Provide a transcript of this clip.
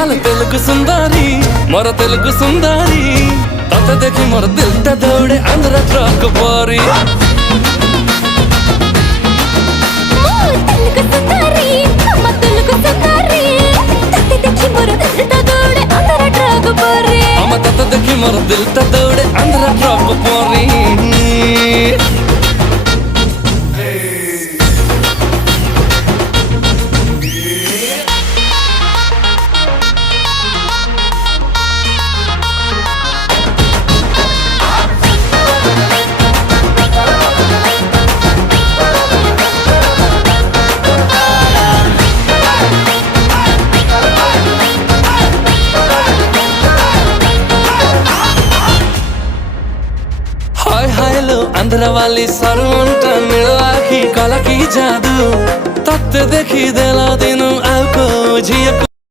आल तेलुगु सुंदरी मोर तेलुगु सुंदरी तते देखी मोर दिलटा दौड़े आंध्र ट्रक परी तते देखी मोर दिलटा दौड़े आंध्र ट्रक परी आंध्र वाली सरमंटा मिलवा की कला की जादू तत्ते देखी देला दिनों आपको झिया